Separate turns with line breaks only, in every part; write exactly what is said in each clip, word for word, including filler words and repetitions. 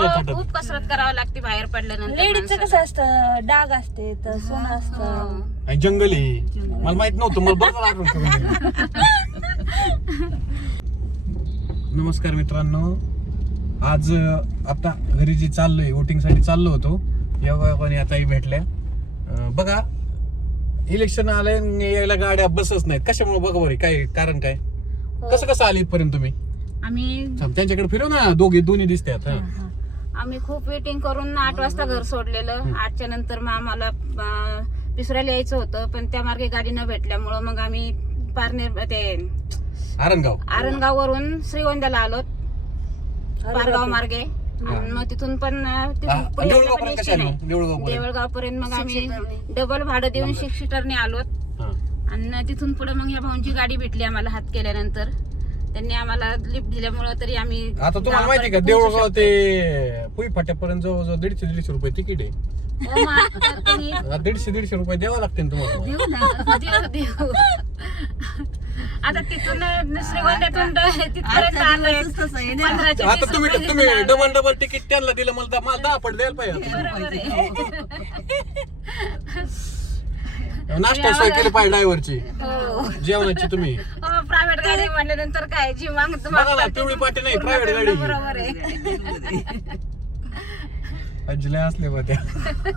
थाटात.
खूप कसरत करावं लागते बाहेर पडल्यानंतर.
लेडीजचं कसं असतं, डाग असते तर सोनं असतं.
आणि जंगल आहे, मला माहित नव्हतं, मला बरोबर आठवण करून दिली. नमस्कार मित्रांनो, आज आता घरी जी चाललोय वोटिंग साठी चाललो होतो, योगायोगाने आताही भेटल्या. अं, बघा इलेक्शन आलंय, यायला गाड्या बसच नाहीत. कशामुळे बघा बरं, काय कारण काय, कसं कसं आले इथपर्यंत तुम्ही?
आम्ही
त्यांच्याकडे फिरव ना, दोघे दोन्ही दिसतात.
आम्ही खूप वेटिंग करून आठ वाजता घर सोडलेलं. आठच्या नंतर मग आम्हाला पिसऱ्याला यायचं होतं, पण त्या मार्गे गाडी न भेटल्यामुळं मग आम्ही पारनेर ते
आरणगाव
आरणगाव वरून श्रीगोंद्याला आलो, पारगाव मार्गे. आणि मग तिथून पण देवळगाव पर्यंत मग आम्ही डबल भाडं देऊन सिक्स सीटरने आलो. आणि तिथून पुढे मग ह्या भाऊंची गाडी भेटली आम्हाला हात केल्यानंतर. त्यांनी आम्हाला लिफ्ट दिल्यामुळे तरी आम्ही.
आता तुम्हाला माहिती का, देवळगाव ते पुई फाट्यापर्यंत जवळजवळ दीडशे दीडशे रुपये तिकीट आहे. दीडशे दीडशे रुपये द्यावं लागते तुम्हाला.
देऊ देऊ आता तिथून श्रीगोंद्यातून तिथपर्यंत आलोय.
आता तुम्ही तुम्ही डबल डबल तिकीट त्यांना दिलं, मला मला दहा पट द्यायला पाहिजे.
बरोबर
नाश्ता सोय केली पाहिजे ड्रायव्हरची, जेवणाची. तुम्ही
प्रायव्हेट गाडी म्हणल्यानंतर काय जी माग
पिवळी पाटी नाही, प्रायव्हेट गाडी.
बरोबर आहे.
आजीला असले बा त्या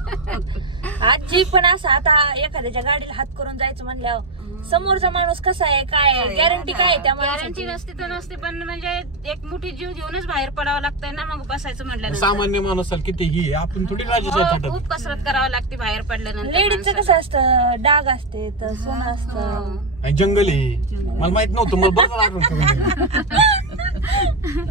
आजी पण असं आता एखाद्याच्या गाडीला हात करून जायचं म्हणल्यावर समोरचा माणूस कसा आहे, काय आहे, गॅरंटी काय आहे त्या
गॅरंटी नसते तर नसते, पण म्हणजे एक मोठी जीव घेऊनच बाहेर पडावं लागतंय ना. मग बसायचं म्हटल्यानंतर
सामान्य माणूस किती ही आपण थोडी राजाच्या
खूप कसरत करावं लागते बाहेर पडल्यानंतर.
लेडीजचं कसं असतं, डाग असते तर सोनं असतं.
आणि जंगल आहे, मला माहित नव्हतं, मला बरोबर आठवण करून दिली.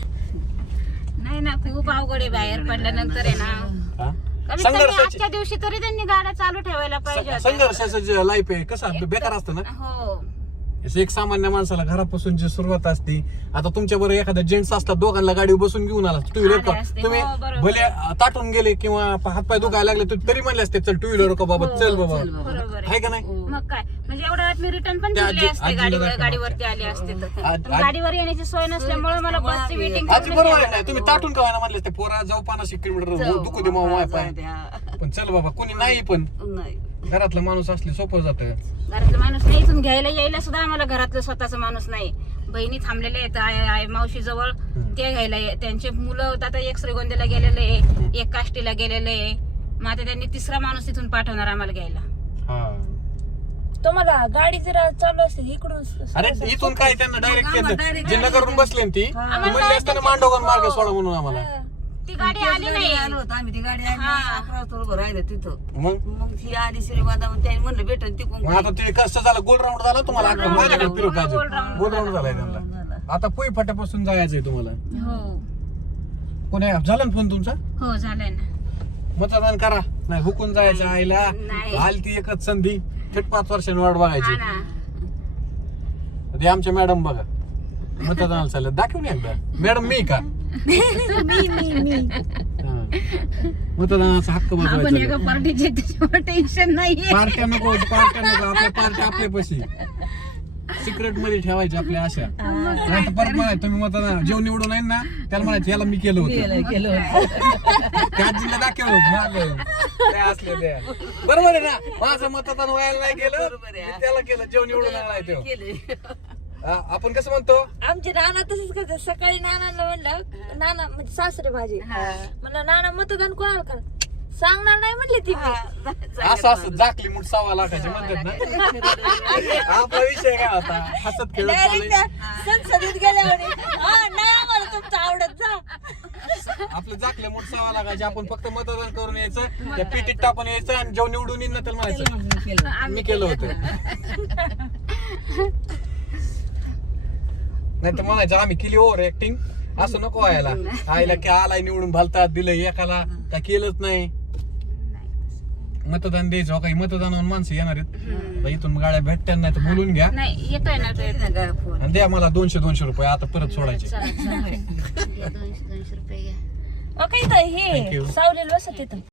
नाही ना, खूप अवघड आहे बाहेर पडल्यानंतर आहे ना. आजच्या दिवशी तरी त्यांनी गाड्या चालू ठेवायला पाहिजे.
संघर्षाचं जे लाईफ आहे कसं बेकार असतं ना.
हो,
एक सामान्य माणसाला घरापासून जी सुरुवात असते. आता तुमच्या बरोबर एखादा जेंट्स असतात, दोघांना गाडी बसून घेऊन आला, टू व्हीलर का तुम्ही भले ताटून गेले किंवा हातपाय दुखायला लागले तरी म्हणले असते चल टू व्हीलर का बाबा, चल बाबा, आहे का नाही?
मग काय, म्हणजे एवढ्या वेळात मी रिटर्न पण केली असते, गाडीवर गाडीवरती आले असते तर. गाडीवर येण्याची सोय नसल्यामुळे मला बसची वेटिंग.
आजी बरोबर आहे, तुम्ही ताटून का म्हणले असते, पोरा जाऊ पन्नास किलोमीटर दुखू दे मामा पाय, पण चल बाबा कोणी नाही. पण घरातला माणूस असले सोपं जात.
घरातला माणूस नाही, इथून घ्यायला यायला सुद्धा आम्हाला घरातलं स्वतःचा माणूस नाही. बहिणी थांबलेले आहेत मावशी जवळ, ते घ्यायला. त्यांचे मुलं आता एक श्रीगोंद्याला गेलेले आहे, एक काष्टीला गेलेले आहे. मग आता त्यांनी तिसरा माणूस तिथून पाठवणार आम्हाला घ्यायला.
तुम्हाला गाडी जरा चालू असते इकडून.
अरे इथून काय, त्यांना डायरेक्ट जे नगरून बसले ती म्हणले असताना मांडवगण मार्ग सोडा म्हणून आम्हाला.
ती गाडी आली नाही.
आलो होतो आम्ही, ती गाडी आली अकरा वाजता उभं राहिलं तिथं.
मग
मग ती आली श्रीवादा, त्यांनी म्हणलं भेटन तिकून.
आता ते कसं झालं, गोल राऊंड झाला तुम्हाला. माझ्याकडे फिरू का, गोल राऊंड झालाय त्यांना. आता पुई फाट्यापासून जायचंय तुम्हाला.
हो,
कोणी झालं ना फोन तुमचा?
हो झालंय ना.
मतदान करा, नाही हुकून जायचं. आईला आली ती एकच संधी, थेट पाच वर्षांनी वाट बघायची. ते आमच्या मॅडम बघा मतदानाला चाललं, दाखवून एकदा. मॅडम मी का मतदानाचा हक्क बजावायचा.
पार्टीचे टेन्शन नाहीये.
पार्ट्या नको, पार्ट्या नको, आपल्या पार्ट्या आपल्यापाशी सिक्रेट मध्ये ठेवायची आपल्या आशा. नाही परत म्हणाय तुम्ही मतदान जेव्हा निवडून आहे ना, त्याला म्हणायचं याला मी केलं होतं, त्या आजीला दाखवलं मागं काय असले ते. बरोबर आहे ना, माझं मतदान व्हायला नाही गेलं, त्याला केलं जेव्हा निवडून आलाय तेव्हा. आपण कसं म्हणतो,
आमचे नाना तसंच करतात. सकाळी नानाला म्हणलं, नाना म्हणजे सासरे माझे, म्हणलं नाना मतदान कोणाला करा, सांगणार नाही म्हणले ती.
असं असं जाकली मुठ सव्वा लाखाची म्हणतात ना. आपला विषय काय होता, हसत खेळत
संसदेत गेल्यावर नाही आम्हाला तुमचं आवडत जा.
आपलं जाकले मुठ सव्वा लाखाचे, आपण फक्त मतदान करून यायचं, त्या पिटीत टाकून यायचं आणि जेव्हा निवडून येईन ना त्याला म्हणायचं मी केलं होतं. नाही तर म्हणायचं आम्ही केली ओव्हर ऍक्टिंग. असं नको व्हायला. आईला की आलाय निवडून भलतात दिलं एकाला, काय केलंच नाही. मतदान द्यायचं, काही मतदानावर माणसं येणार आहेत, इथून गाड्या भेटतात नाही तर बोलून घ्या.
नाही येतोय ना
आणि द्या मला दोनशे दोनशे रुपये आता परत सोडायचे.
दोनशे दोनशे रुपये घ्या.
ओके, हे सावलेलं बसत येतं.